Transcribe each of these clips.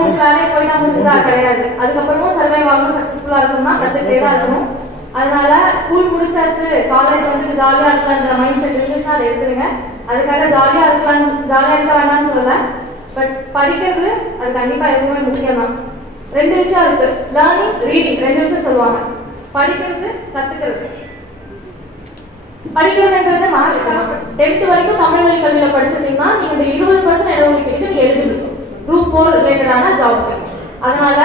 முடிச்சு வேலைக்கு போயிட்டா முடிச்சுதா கிடையாது. அதுக்கப்புறமும் சர்வைவ் ஆகணும், சக்சஸ்ஃபுல்லா இருக்கணும்னா கத்துக்கிட்டே தான் இருக்கணும். அதனால ஸ்கூல் முடிச்சாச்சு, காலேஜ் வந்து ஜாலியா இருக்கலான்ற மைண்ட் செட் இருந்துச்சுன்னா அதை எடுத்துருங்க. அதுக்காக ஜாலியா இருக்க வேணாம்னு சொல்லல. பட் படிக்கிறது அது கண்டிப்பா எப்பவுமே முக்கியம் தான். 2 விஷயம் இருக்கு, லேர்னிங், ரீடிங். 2 விஷயம் சொல்லுவாங்க, படிக்கிறது, கத்துக்கிறது. படிக்கிறதுன்றது மார்க்கெட்டா 10th வரைக்கும் தமிழ் வழி கல்வியில படிச்சிருந்தீங்கன்னா நீங்க இந்த 20% இடஒதுக்கீடு நீங்க எலிஜிபிள் குரூப் 4 ரிலேட்டடான ஜாப்க்கு. அதனால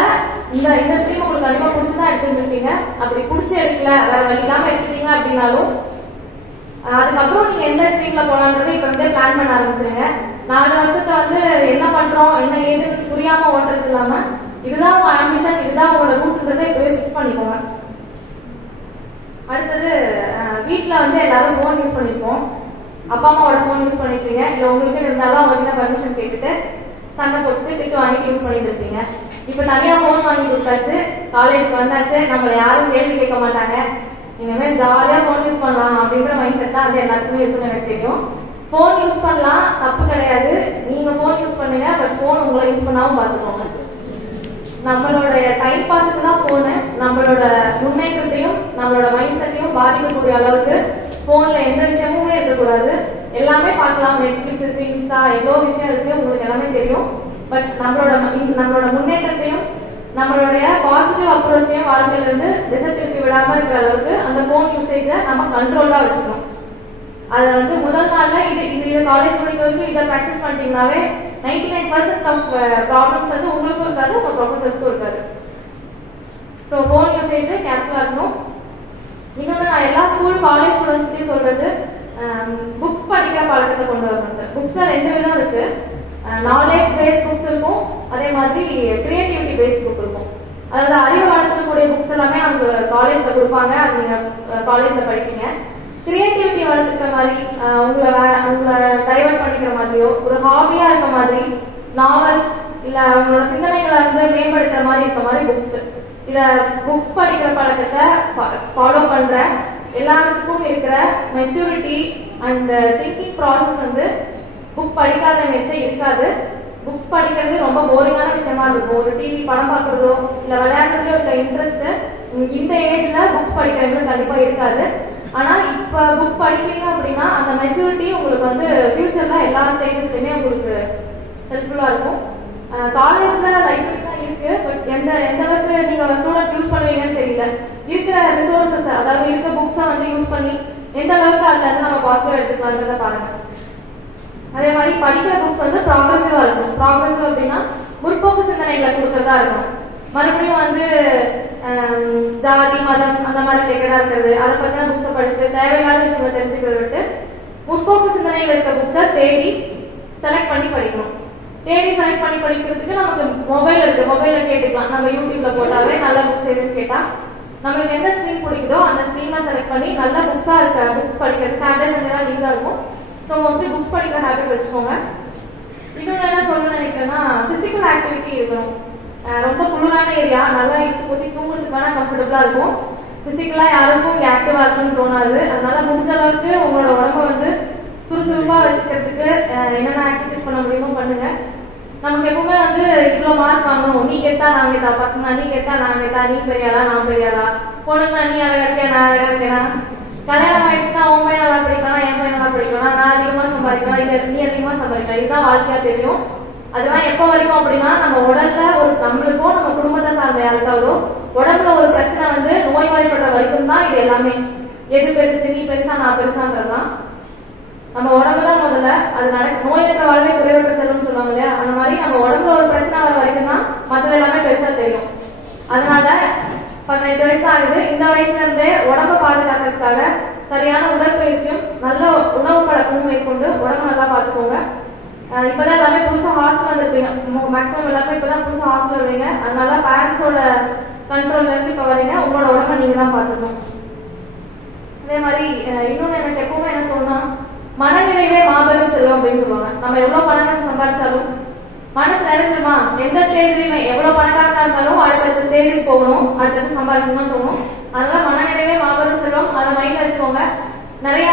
இந்த ஸ்ட்ரீம் உங்களுக்கு கண்டிப்பா பிடிச்சதான் எடுத்துருக்கீங்க. அப்படி பிடிச்சி எடுக்கல, வேற வழி இல்லாம எடுத்துட்டீங்க அப்படின்னாலும் அதுக்கப்புறம் நீங்க எந்த ஸ்ட்ரீம்ல போலான்றது இப்ப இருந்தே பிளான் பண்ண ஆரம்பிச்சிருங்க. 4 வருஷத்தை வந்து என்ன பண்றோம் என்ன ஏதுன்னு புரியாம ஓட்டுறது இல்லாம இதுதான் உங்க ஆம்பிஷன், இதுதான் உங்களோட ரூட்ன்றதை இப்பவே பிக்ஸ் பண்ணிக்கோங்க. அடுத்தது வீட்டுல வந்து எல்லாரும் போன் யூஸ் பண்ணிருப்போம். அப்பா அம்மாவோட போன் யூஸ் பண்ணிருப்பீங்க. இல்ல உங்களுக்கு இருந்தாலும் அவங்க கிட்ட பர்மிஷன் கேட்டுட்டு சண்டை போட்டு திட்டு வாங்கிட்டு யூஸ் பண்ணிட்டு இருப்பீங்க. இப்ப நிறைய போன் வாங்கி கொடுத்தாச்சு, காலேஜ் வந்தாச்சு, நம்மள யாரும் கேள்வி கேட்க மாட்டாங்க. இனிமே ஜாலியா போன் யூஸ் பண்ணலாம் அப்படின்ற மைண்ட் செட் தான் அது எல்லாருக்குமே இருக்குன்னு எனக்கு தெரியும். போன் யூஸ் பண்ணலாம், தப்பு கிடையாது. நீங்க போன் யூஸ் பண்ணுங்க, பட் போன் உங்களை யூஸ் பண்ணாம பாத்துக்கோங்க. நம்மளோட டைம் பாஸுக்கு தான் போனு நம்மளோட முன்னேற்றத்தையும் நம்மளோட மைண்ட் செட்டையும் பாதிக்கக்கூடிய அளவுக்கு போன்ல எந்த விஷயமுமே இருக்கக்கூடாது. எல்லாமே பார்க்கலாம், நெட்ஃபிளிக்ஸ் இருக்கு, இன்ஸ்டா, எவ்வளோ விஷயம் இருக்கு, உங்களுக்கு எல்லாமே தெரியும். பட் நம்மளோட முன்னேற்றத்தையும் நம்மளுடைய பாசிட்டிவ் அப்ரோச்சையும் வாழ்க்கையில இருந்து திசை திருப்பி விடாம இருக்கிற அளவுக்கு அந்த போன் யூசேஜை நம்ம கண்ட்ரோலா வச்சுக்கணும். அதை வந்து முதல் நாள்ல இது காலேஜ் படிக்கிறதுக்கு இதை ப்ராக்டிஸ் பண்ணிட்டீங்கன்னாவே 99% ஆஃப் ப்ராப்ளம்ஸ் வந்து உங்களுக்கும் இருக்காது, உங்க ப்ரொஃபசர்ஸ்க்கும் இருக்காது. ஸோ போன் யூசேஜ் கேர்ஃபுல்லா இருக்கணும். இன்னொன்று நான் எல்லா ஸ்கூல் காலேஜ் ஸ்டூடெண்ட்ஸ்கிட்டையும் சொல்றது, புக்ஸ் படிக்கிற பழக்கத்தை கொண்டு வரணும். புக்ஸ்ல 2 விதம் இருக்கு, நாலேஜ் பேஸ்ட் புக்ஸ் இருக்கும், அதே மாதிரி கிரியேட்டிவிட்டி பேஸ்ட் புக் இருக்கும். அதாவது அறிவு வளர்த்துக்கூடிய புக்ஸ் எல்லாமே அவங்க காலேஜ்ல கொடுப்பாங்க, அது நீங்க காலேஜ்ல படிப்பீங்க. கிரியேட்டிவிட்டி வளர்த்துக்கிற மாதிரி உங்களை டைவர்ட் பண்ணிக்கிற மாதிரியோ ஒரு ஹாபியா இருக்க மாதிரி நாவல்ஸ் இல்ல அவங்களோட சிந்தனைகளை வந்து மேம்படுத்துற மாதிரி இருக்க மாதிரி புக்ஸ். இத புக்ஸ் படிக்கிற பழக்கத்தை ஃபாலோ பண்ற எல்லாத்துக்கும் இருக்கிற மெச்சூரிட்டி அண்ட் திங்கிங் ப்ராசஸ் வந்து புக் படிக்காதவங்க இருக்காது. புக்ஸ் படிக்கிறது ரொம்ப போரிங்கான விஷயமா இருக்கும். ஒரு டிவி படம் பார்க்கறதோ இல்ல விளையாடுறதோ இருக்க இன்ட்ரெஸ்ட் இந்த ஏஜ்ல புக்ஸ் படிக்கிறவங்களுக்கு கண்டிப்பா இருக்காது. ஆனா இப்ப புக் படிக்கிறீங்க அப்படின்னா அந்த மெச்சூரிட்டி உங்களுக்கு வந்து ஃபியூச்சர்ல எல்லா ஸ்டேஜஸ்லயுமே உங்களுக்கு ஹெல்ப்ஃபுல்லா இருக்கும். காலேஜ்ல லைப்ரரி தான் இருக்கு, பட் எந்த அளவுக்கு நீங்க ஸ்டூடெண்ட்ஸ் யூஸ் பண்ணுவீங்கன்னு தெரியல. இருக்கிற ரிசோர்சஸ் அதாவது இருக்க புக்ஸை வந்து யூஸ் பண்ணி எந்த அளவுக்கு அதுல இருந்து நம்ம பாசிட்டிவா எடுத்துக்கலான்றத பாருங்க. அதே மாதிரி படிக்கிற புக்ஸ் வந்து ப்ராக்ரெசிவா இருக்கும். ப்ராக்ரெசிவ் அப்படின்னா முற்போக்கு சிந்தனைகளை கொடுக்கறதா இருக்கும். மறுபடியும் வந்து ஜாதி மதம் அந்த மாதிரி ரிலேட்டடா இருக்கிறது, அதை பத்தின புக்ஸை படிச்சுட்டு தேவையில்லாத விஷயங்களை தெரிஞ்சுக்கிறத விட்டு முற்போக்கு சிந்தனைகள் இருக்க புக்ஸை தேடி செலக்ட் பண்ணி படிக்கணும். தேடி செலக்ட் பண்ணி படிக்கிறதுக்கு நமக்கு மொபைல் இருக்கு, மொபைல கேட்டுக்கலாம். நம்ம யூடியூப்ல போட்டாவே நல்ல புக்ஸ் எதுன்னு கேட்டா நம்மளுக்கு எந்த ஸ்ட்ரீம் பிடிக்குதோ அந்த ஸ்ட்ரீமை செலக்ட் பண்ணி நல்ல புக்ஸா இருக்க புக்ஸ் படிக்கிறது. சாட்டர்டே சண்டே லீவா இருக்கும், ஸோ மோஸ்ட்லி புக்ஸ் படிக்கிற ஹேபிட் வச்சுக்கோங்க. இன்னொன்று என்ன சொல்லணும்னு நினைக்கிறேன்னா பிசிக்கல் ஆக்டிவிட்டி இருக்கணும். ரொம்ப குளிரான ஏரியா, நல்லா இப்போதைக்கு தூங்குறதுக்கு வேணா கம்ஃபர்டபுளா இருக்கும். பிசிக்கலா யாருக்கும் இங்கே ஆக்டிவா இருக்குன்னு தோணாது. அதனால முடிஞ்ச அளவுக்கு உங்களோட உடம்ப வந்து சுறுசுறுப்பா வச்சுக்கிறதுக்கு என்னென்ன ஆக்டிவிட்டிஸ் பண்ண முடியுமோ பண்ணுங்க. நமக்கு எப்பவுமே வந்து இவ்வளவு மார்க்ஸ் வாங்கணும், நீ கேட்டா நான் கேட்டா, பசங்க நீ கேட்டா நான் கேட்டா, நீ பெரியாளா நான் பெரியாளா, பொண்ணுங்க நீ அழகா இருக்கியா நான் அழகா இருக்கேனா, கல்யாணம் ஆயிடுச்சுன்னா உன் பையன் நல்லா படிக்கலாம் என் பையன் நல்லா படிக்கலாம், நான் அதிகமா சம்பாதிக்கலாம் இல்ல நீ அதிகமா சம்பாதிக்கலாம், இதுதான் வாழ்க்கையா தெரியும். அதெல்லாம் எப்ப வரைக்கும் அப்படின்னா நம்ம உடல்ல ஒரு நம்மளுக்கோ நம்ம குடும்பத்தை சார்ந்த யாருக்காவதோ உடம்புல ஒரு பிரச்சனை வந்து நோய்வாய்ப்படுற வரைக்கும் தான் இது எல்லாமே. எது பெருசு நீ பெருசா நான் பெருசான்றதுதான் நம்ம உடம்புதான் முதல்ல. அது நோயற்ற வாழ்வே குறைவற்ற செல்வம்னு சொல்லுவாங்க இல்லையா, அந்த மாதிரி நம்ம உடம்புல ஒரு பிரச்சனை வர வரைக்கும் தான் மற்றது எல்லாமே பெருசா தெரியும். அதனால 18 வயசு ஆகுது, இந்த வயசுல இருந்தே உடம்ப பாதுகாக்கிறதுக்காக சரியான உடற்பயிற்சியும் நல்ல உணவு பழக்கமும் மேற்கொண்டு உடம்பு நல்லா பார்த்துக்கோங்க. இப்பதான் எல்லாமே புதுசா ஹாஸ்டல் வந்துருப்பீங்க, மேக்ஸிமம் எல்லாமே இப்பதான் புதுசா ஹாஸ்டல் வருவீங்க. அதனால பேரண்ட்ஸோட கண்ட்ரோல்ல இருந்து இப்ப வரீங்க, உங்களோட உடம்ப நீங்க தான் பார்த்துக்கணும். அதே மாதிரி இன்னொன்னு எனக்கு எப்பவுமே என்ன தோணுனா மனநிறைவே மாபெரும் செல்வம் அப்படின்னு சொல்லுவாங்க. நம்ம எவ்வளவு பணம் சம்பாதிச்சாலும் மனசு நிறைஞ்சிருமா, எந்த ஸ்டேஜ்லயுமே எவ்வளவு பணக்காரா இருந்தாலும் அடுத்தடுத்த ஸ்டேஜுக்கு போகணும், அடுத்தடுத்து சம்பாதிக்கணும்னு தோணும். அதனால மனநிறைவே மாபெரும் செல்வம், அதை மைண்ட்ல வச்சுக்கோங்க. நிறைய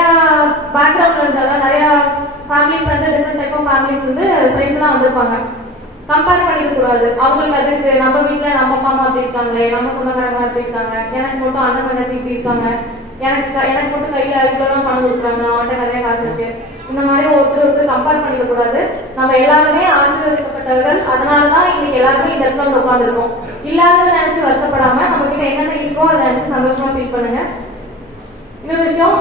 பேக்ரவுண்ட்ல இருந்தாலும் நிறைய ஃபேமிலிஸ் வந்து டிஃப்ரெண்ட் டைப் ஆஃப் ஃபேமிலிஸ் வந்து ஃப்ரெண்ட்ஸ் தான் வந்திருப்பாங்க. கம்பேர் பண்ணிக்க கூடாது. அவங்களுக்கு அதுக்கு நம்ம வீட்டுல நம்ம அப்பா அம்மா அப்படி இருக்காங்களே, நம்ம சொந்தக்காரங்க அப்படி இருக்காங்க, எனக்கு மட்டும் அண்ணன் தங்கச்சி இப்படி இருக்காங்க, எனக்கு மட்டும் கையில இவ்வளவு பணம் கொடுக்குறாங்க, அவன்கிட்ட நிறைய காசு இருக்கு, இந்த மாதிரி ஒருத்தர் கம்பேர் பண்ணிக்க கூடாது. நம்ம எல்லாருமே ஆசீர்வதிக்கப்பட்டவர்கள். அதனாலதான் இன்னைக்கு எல்லாருமே இந்த இடத்துல வந்து உட்காந்துருக்கோம். இல்லாத நினைச்சு வருத்தப்படாம நம்ம கிட்ட என்னென்ன இருக்கோ அதை நினைச்சு சந்தோஷமா ஃபீல் பண்ணுங்க. இன்னொரு விஷயம்,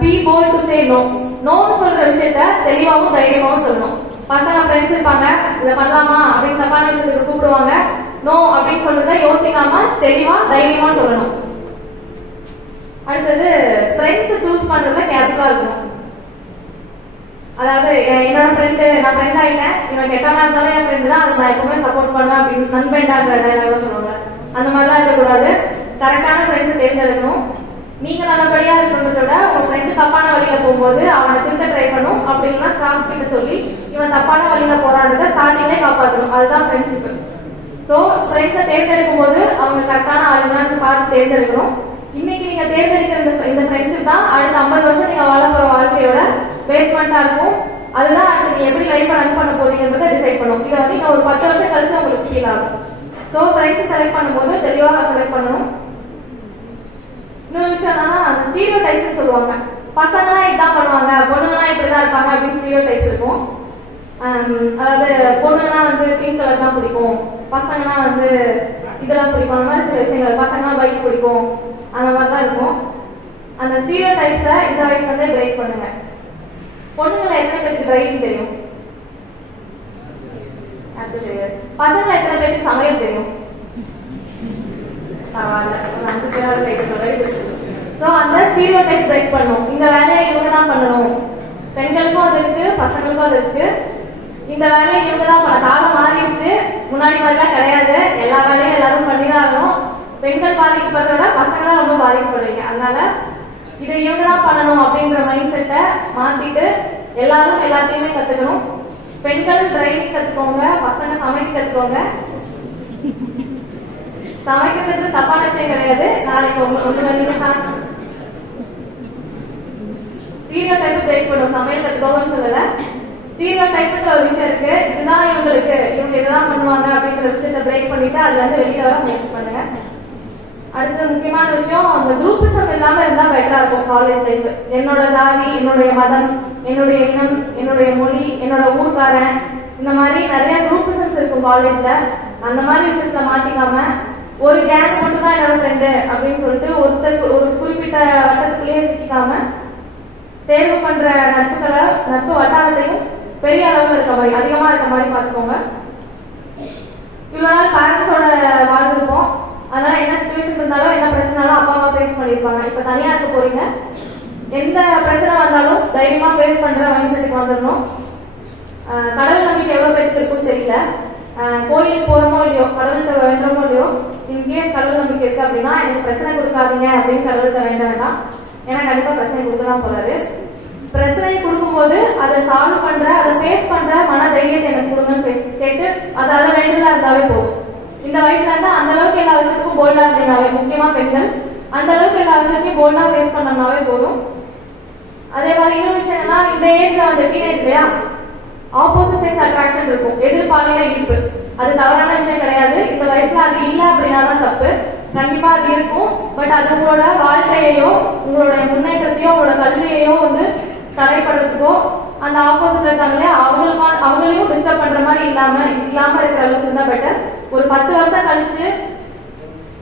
be bold to say no. நோன்னு சொல்ற விஷயத்த தெளிவாகவும் தைரியமாகவும் சொல்லணும். பசங்க ஃப்ரெண்ட்ஸ் இருப்பாங்க, இதை பண்ணலாமா அப்படின்னு தப்பான விஷயத்துக்கு கூப்பிடுவாங்க. நோ அப்படின்னு சொல்றத யோசிக்காம தெளிவா தைரியமா சொல்லணும். அடுத்தது, ஃப்ரெண்ட்ஸ் சூஸ் பண்றதுல கேர்ஃபுல்லா இருக்கணும். அதாவது என்னோட ஃப்ரெண்டு, நான் ஃப்ரெண்ட் ஆயிட்டேன், இவன் கெட்டவனா இருந்தாலும் என் ஃப்ரெண்டு தான், அதுக்கு நான் எப்பவுமே சப்போர்ட் பண்ணுவேன் அப்படின்னு நண்பேண்டாங்க சொல்லுவாங்க. அந்த மாதிரிலாம் இருக்கக்கூடாது. கரெக்டான ஃப்ரெண்ட்ஸை தேர்ந்தெடுக்கணும். நீங்க நல்லபடியா இருக்கிறத விட உங்க ஃப்ரெண்டு தப்பான வழியில போகும்போது அவனை திருத்த ட்ரை பண்ணும். அப்படின்னா ஸ்டாஃப் கிட்ட சொல்லி இவன் தப்பான வழியில போறான்றத ஸ்டார்டிங்லே காப்பாற்றணும். அதுதான் ஃப்ரெண்ட்ஷிப். ஸோ ஃப்ரெண்ட்ஸை தேர்ந்தெடுக்கும் போது அவங்க கரெக்டான ஆளுங்கன்னு பார்த்து தேர்ந்தெடுக்கணும். இன்னைக்கு நீங்க தேர்ந்தெடுக்கிற இந்த ஃப்ரெண்ட்ஷிப் தான் அடுத்த 50 வருஷம் நீங்க வாழ போற வாழ்க்கையோட பேஸ்மெண்டா இருக்கும். அதுதான் அடுத்து நீங்க எப்படி லைஃப் ரன் பண்ண போறீங்கன்றத டிசைட் பண்ணும். இதை வந்து நீங்க ஒரு 10 வருஷம் கழிச்சு உங்களுக்கு ஃபீல் ஆகும். ஸோ ஃப்ரெண்ட்ஸ் செலக்ட் பண்ணும்போது தெளிவாக செலக்ட் பண்ணணும். இன்னொரு விஷயம் என்னன்னா, ஸ்டீரியோ டைப்ஸ் சொல்லுவாங்க. பசங்கலாம் இதான் பண்ணுவாங்க, பொண்ணுங்கலாம் இப்படிதான் இருப்பாங்க அப்படின்னு ஸ்டீரியோ டைப்ஸ் இருக்கும். அதாவது பொண்ணுங்கன்னா வந்து பிங்க் கலர் தான் பிடிக்கும், பசங்கன்னா வந்து இதெல்லாம் பிடிக்கும், அந்த மாதிரி சில விஷயங்கள். பசங்கலாம் பைக் பிடிக்கும், அந்த மாதிரி தான் இருக்கும். அந்த ஸ்டீரியோ டைப்ஸை இந்த வயசுல இருந்தே பிரேக் பண்ணுங்க. பொண்ணுங்களை எத்தனை பேருக்கு டிரைவிங் தெரியும்? தெரியாது. பசங்க எத்தனை பேருக்கு சமையல் தெரியும்? அந்த ஸ்டீரியோ டைப் பிரேக் பண்ணும். இந்த வேலையை இவங்க தான் பண்ணணும். பெண்களுக்கும் அது இருக்கு, பசங்களுக்கும் அது இருக்கு. இந்த வேலையை இவங்க தான் பண்ண. காலம் மாறிடுச்சு, முன்னாடி மாதிரிலாம் கிடையாது. எல்லா வேலையும் எல்லாரும் பண்ணிதான் ஆகணும். பெண்கள் பாதிக்கப்படுறத பசங்க தான் ரொம்ப பாதிக்கப்படுவீங்க. அதனால இதை இவங்க தான் பண்ணணும் அப்படின்ற மைண்ட் செட்டை மாத்திட்டு எல்லாரும் எல்லாத்தையுமே கத்துக்கணும். பெண்கள் டிரைவிங் கத்துக்கோங்க, பசங்க சமைக்க கத்துக்கோங்க. சமைக்கிறது தப்பான விஷயம் கிடையாது. நாளைக்கு ஸ்டீரியோ டைப் பிரேக் பண்ணுவோம். சமையல் கத்துக்கோங்கன்னு சொல்லல, ஸ்டீரியோ டைப்ன்ற ஒரு விஷயம் இருக்கு. இதுதான் இவங்களுக்கு, இவங்க இதெல்லாம் பண்ணுவாங்க அப்படிங்கிற விஷயத்த பிரேக் பண்ணிட்டு அதுல இருந்து வெளியே வர முயற்சி பண்ணுங்க. அடுத்த முக்கியமான விஷயம், அந்த குரூப்பிசம் இல்லாம இருந்தா பெட்டரா இருக்கும் காலேஜ் லைஃப். என்னோட ஜாதி, என்னுடைய மதம், என்னுடைய இனம், என்னுடைய மொழி, என்னோட ஊர்க்காரன், இந்த மாதிரி நிறைய குரூப்பிசம்ஸ் இருக்கும் காலேஜ்ல. அந்த மாதிரி விஷயத்துல மாட்டிக்காம ஒரு கேங் மட்டும் தான் என்னோட ஃப்ரெண்டு அப்படின்னு சொல்லிட்டு ஒரு குறிப்பிட்ட வட்டத்துக்குள்ளேயே சிக்கிக்காம தேர்வு பண்ற நட்பு வட்டாரத்தையும் பெரிய அளவுல இருக்க மாதிரி, அதிகமா இருக்க மாதிரி பார்த்துக்கோங்க. இவ்வளவு நாள் பேரண்ட்ஸோட வாழ்ந்துருப்போம். அதனால என்ன சிச்சுவேஷன் இருந்தாலும் என்ன பிரச்சனாலும் அப்பா அம்மா ஃபேஸ் பண்ணிருப்பாங்க. இப்ப தனியா இருக்க போறீங்க. எந்த பிரச்சனை வந்தாலும் தைரியமா ஃபேஸ் பண்ற மைண்ட் செட்டுக்கு வந்துடணும். கடவுள் நம்பிக்கை எவ்வளவு பேருக்கு இருக்குன்னு தெரியல. கோயிலுக்கு போறோமோ இல்லையோ, கடவுள்கிட்ட வேண்டுமோ இல்லையோ, இன்கேஸ் கடவுள் நம்பிக்கை இருக்கு அப்படின்னா எனக்கு பிரச்சனை கொடுக்காதீங்க அப்படின்னு கடவுள்கிட்ட வேண்ட வேண்டாம். ஏன்னா கண்டிப்பா பிரச்சனை கொடுக்கதான் போறாரு. பிரச்சனையை கொடுக்கும்போது அதை சால்வ் பண்ற, அதை ஃபேஸ் பண்ற மன தைரியத்தை எனக்கு கொடுங்கன்னு கேட்டு அதை வேண்டுதலா இருந்தாவே போதும். இந்த வயசுல இருந்தா அந்த அளவுக்கு எல்லா விஷயத்துக்கும் போல்டா இருந்தீங்கனாவே, முக்கியமா பெண்கள் அந்த அளவுக்கு எல்லா விஷயத்தையும் போல்டா ஃபேஸ் பண்ணோம்னாவே போதும். அதே மாதிரி இன்னொரு விஷயம்னா, இந்த ஏஜ்ல வந்து டீனேஜ் இல்லையா, ஆப்போசிட் செக்ஸ் அட்ராக்ஷன் இருக்கும், எதிர்பாலின ஈர்ப்பு. அது தவறான விஷயம் கிடையாது. இந்த வயசுல அது இல்லை அப்படின்னா தான் தப்பு. கண்டிப்பா அது இருக்கும். பட் அது உங்களோட வாழ்க்கையையோ உங்களோட முன்னேற்றத்தையோ உங்களோட கல்வியையோ வந்து தடைப்படுறதுக்கோ அந்த ஆப்போசிட்ல இருக்காங்களே அவங்களையும் டிஸ்டர்ப் பண்ற மாதிரி இல்லாம இருக்கிற அளவுக்கு இருந்தா பெட்டர். ஒரு 10 வருஷம் கழிச்சு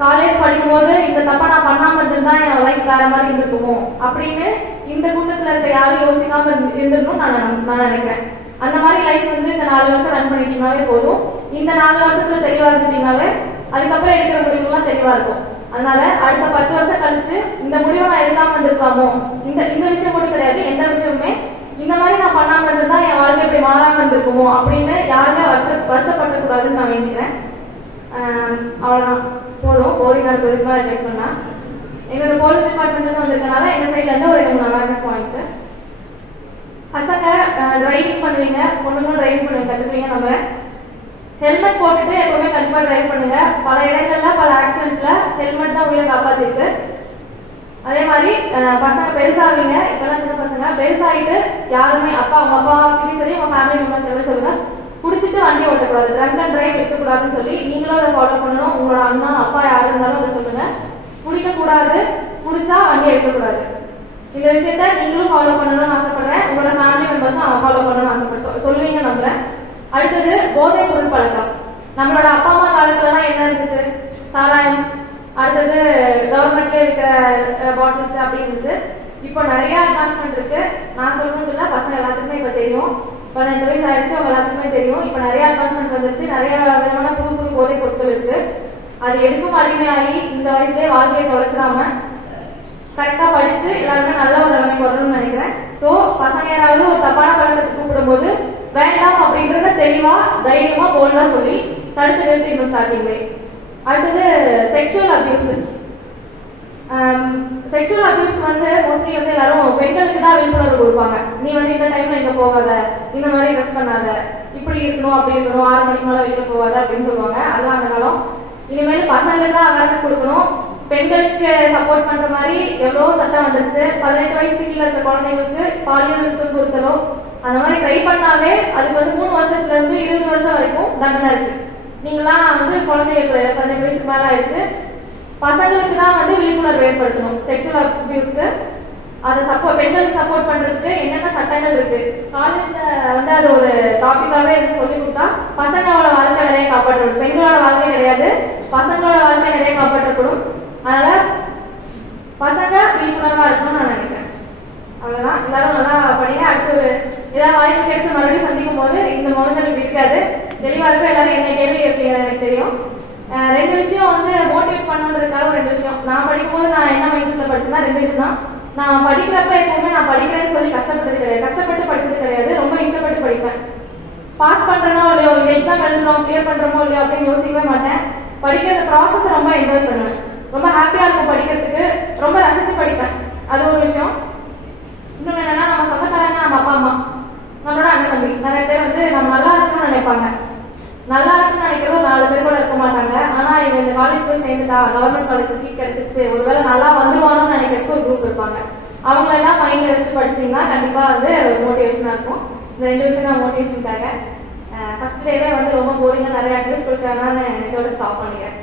காலேஜ் படிக்கும் போது இந்த தப்பா நான் பண்ணாம மட்டும்தான் என் லைஃப் வேற மாதிரி இருந்துக்குமோ அப்படின்னு இந்த கூட்டத்துல இருக்க யாரும் யோசிக்காம இருந்திருக்கும் நான் நினைக்கிறேன். அந்த மாதிரி லைஃப் வந்து இந்த 4 வருஷம் ரன் பண்ணிட்டீங்கன்னாவே போதும். இந்த 4 வருஷத்துல தெளிவா இருந்துட்டீங்கன்னாவே அதுக்கப்புறம் எடுக்கிற முடிவுலாம் தெளிவா இருக்கும். அதனால அடுத்த 10 வருஷம் கழிச்சு இந்த முடிவை நான் எடுக்காம இருந்திருக்காமோ, இந்த விஷயம் மட்டும் கிடையாது, எந்த விஷயமுமே இந்த மாதிரி நான் பண்ணாம இருந்ததுதான் என் வாழ்க்கை இப்படி மாறாம இருந்திருக்குமோ அப்படின்னு யாருமே வருத்தப்படக்கூடாதுன்னு நான் வேண்டிக்கிறேன். அவ்வளவுதான், போதும். போரிங்கா இருக்கிறதுக்கு அட்வைஸ் பண்ணா எங்களோட போலீஸ் டிபார்ட்மெண்ட் வந்திருக்கனால எங்க சைட்ல இருந்து ஒரு 2-3 அவேர்னஸ் பாயிண்ட்ஸ். பசங்க டிரைவிங் பண்ணுவீங்க, பொண்ணுங்களும் டிரைவிங் பண்ணுவீங்க, கத்துக்குவீங்க. நம்ம ஹெல்மெட் போட்டுட்டு எப்பவுமே கண்டிப்பா டிரைவ் பண்ணுங்க. பல இடங்கள்ல பல ஆக்சிடென்ட்ஸ்ல ஹெல்மெட் தான் உயிரை காப்பாத்திருக்கு. அதே மாதிரி பசங்க பெருசாவீங்க, இப்பெல்லாம் சின்ன பசங்க பெருசாகிட்டு யாருமே உங்க அப்பா கிட்டயும் சரி உங்க ஃபேமிலி மெம்பர்ஸ் எல்லாம் சொல்லுங்க, குடிச்சிட்டு வண்டி ஓட்டக்கூடாது, ட்ரங்க் அண்ட் டிரைவ் இருக்கக்கூடாதுன்னு சொல்லி நீங்களும் அதை ஃபாலோ பண்ணணும். உங்களோட அண்ணா அப்பா யாரு இருந்தாலும் அதை சொல்லுங்க. குடிக்கக்கூடாது, குடிச்சா வண்டி எடுக்கக்கூடாது. இந்த விஷயத்த நீங்களும் ஃபாலோ பண்ணணும்னு ஆசைப்படுறேன். உங்களோட ஃபேமிலி மெம்பர்ஸும் ஃபாலோ பண்ணணும்னு ஆசைப்படுறேன், சொல்லுவீங்க நம்புறேன். அடுத்தது போதை பொருள் பழக்கம். நம்மளோட அப்பா அம்மா காலத்துலலாம் என்ன இருந்துச்சு? சாராயம், அடுத்தது கவர்மெண்ட்ல இருக்கிற பாட்டில்ஸ் அப்படி இருந்துச்சு. இப்போ நிறைய அட்வான்ஸ்மெண்ட் இருக்கு. நான் சொல்லணும் இல்லை, பசங்க எல்லாத்துக்குமே இப்போ தெரியும். 15 வயசு ஆயிடுச்சு, அவங்க எல்லாத்துக்குமே தெரியும். இப்போ நிறைய அட்வான்ஸ்மெண்ட் வந்துருச்சு, நிறைய விதமான புது புது போதை பொருட்கள் இருக்கு. அது எதுக்கும் அடிமையாகி இந்த வயசுலேயே வாழ்க்கையை தொலைச்சிடாம கரெக்டா படிச்சு எல்லாருமே நல்ல ஒரு நிலைமைக்கு வரணும்னு நினைக்கிறேன். ஸோ பசங்க யாராவது ஒரு தப்பான பழக்கத்தை கூப்பிடும்போது வேண்டாம் அப்படின்றத தெளிவா தைரியமா போல்டா சொல்லி தடுத்து நிறுத்திடணும் ஸ்டார்டிங்லே. அடுத்தது செக்ஷுவல் அபியூஸ். செக்ஷுவல் அபியூஸ்க்கு மோஸ்ட்லி எல்லாரும் பெண்களுக்கு தான் விழிப்புணர்வு கொடுப்பாங்க. நீ இந்த டைம்ல இங்க போகாத, இந்த மாதிரி ட்ரெஸ் பண்ணாத, இப்படி இருக்கணும் அப்படி இருக்கணும், 6 மணிக்கு மேல வெளியில போகாத அப்படின்னு சொல்லுவாங்க. அதெல்லாம் அந்த காலம். இனிமேல் பசங்களுக்கு தான் அவேர்னஸ் கொடுக்கணும். பெண்களுக்கு சப்போர்ட் பண்ற மாதிரி எவ்வளவோ சட்டம் வந்துருச்சு. 18 வயசுக்கு கீழே இருக்க குழந்தைங்களுக்கு பாலியல் துன்புறுத்தலோ அந்த மாதிரி ட்ரை பண்ணாவே அதுக்கு 3 வருஷத்துல இருந்து 20 வருஷம் வரைக்கும் தண்டனை இருக்கு. நீங்களாம் குழந்தைகளுக்கு 18 வயசுக்கு மேல ஆயிடுச்சு. பசங்களுக்கு தான் விழிப்புணர்வு ஏற்படுத்தணும் செக்ஷுவல் அபியூஸ்க்கு. அதை பெண்களுக்கு சப்போர்ட் பண்றதுக்கு என்னென்ன சட்டங்கள் இருக்கு காலேஜ்ல அது ஒரு டாபிக்காவே சொல்லி கொடுத்தா பசங்களோட வாழ்க்கை நிறைய காப்பாற்றப்படும். பெண்களோட வாழ்க்கை கிடையாது, பசங்களோட வாழ்க்கை நிறைய காப்பாற்றப்படும். அதனால பசங்க விழிப்புணர்வா இருக்கணும்னு நான் நினைக்கிறேன். அவ்வளவுதான். எல்லாரும் நல்லா படிங்க. அடுத்து ஒரு ஏதாவது வாய்ப்பு கிடைச்சு மறுபடியும் சந்திக்கும் போது இந்த முகங்கள் இருக்காது, தெளிவா இருக்கும். எல்லாரும் என்ன கேள்வி கேட்பீங்க எனக்கு தெரியும். 2 விஷயம் மோட்டிவேட் பண்ணுறதுக்காக 2 விஷயம். நான் படிக்கும்போது நான் என்ன மைண்ட்ல படிச்சேன்னா 2 விஷயம் தான். நான் படிக்கிறப்ப எப்பவுமே நான் படிக்கிறேன்னு சொல்லி கஷ்டப்பட்டது கிடையாது, கஷ்டப்பட்டு படிச்சது கிடையாது. ரொம்ப இஷ்டப்பட்டு படிப்பேன். பாஸ் பண்றேனோ இல்லையோ, இல்லை எக்ஸாம் எழுதுறோம் கிளியர் பண்றோமோ இல்லையோ அப்படின்னு யோசிக்கவே மாட்டேன். படிக்கிற ப்ராசஸ் ரொம்ப என்ஜாய் பண்ணுவேன். ரொம்ப ஹாப்பியா இருக்கும் படிக்கிறதுக்கு, ரொம்ப ரசிச்சு படிப்பேன். அது ஒரு விஷயம். இன்னொன்று என்னன்னா, நம்ம சொந்தக்காரங்க நம்ம அப்பா அம்மா, நம்மளோட அண்ணன் தம்பி நிறைய பேர் நம்ம நல்லா இருக்கணும்னு நினைப்பாங்க. நல்லா இருக்குன்னு நினைக்கிறது ஒரு 4 பேர் கூட இருக்க மாட்டாங்க. ஆனா இவங்க இந்த காலேஜ் போய் சேர்ந்துட்டா, கவர்மெண்ட் காலேஜ் சீட் கிடைச்சிச்சு, ஒருவேளை நல்லா வந்துருவானோன்னு நினைக்கிறதுக்கு ஒரு குரூப் இருப்பாங்க. அவங்க எல்லாம் மைண்ட்ல வச்சு படிச்சீங்கன்னா கண்டிப்பா ஒரு மோட்டிவேஷனா இருக்கும். இந்த 2 விஷயம் தான் மோட்டிவேஷனுக்காக. ஃபர்ஸ்ட் டேவே ரொம்ப போரிங்கா நிறைய அட்வைஸ் கொடுக்குறாங்கன்னு இதோட ஸ்டாப் பண்ணிக்கிறேன்.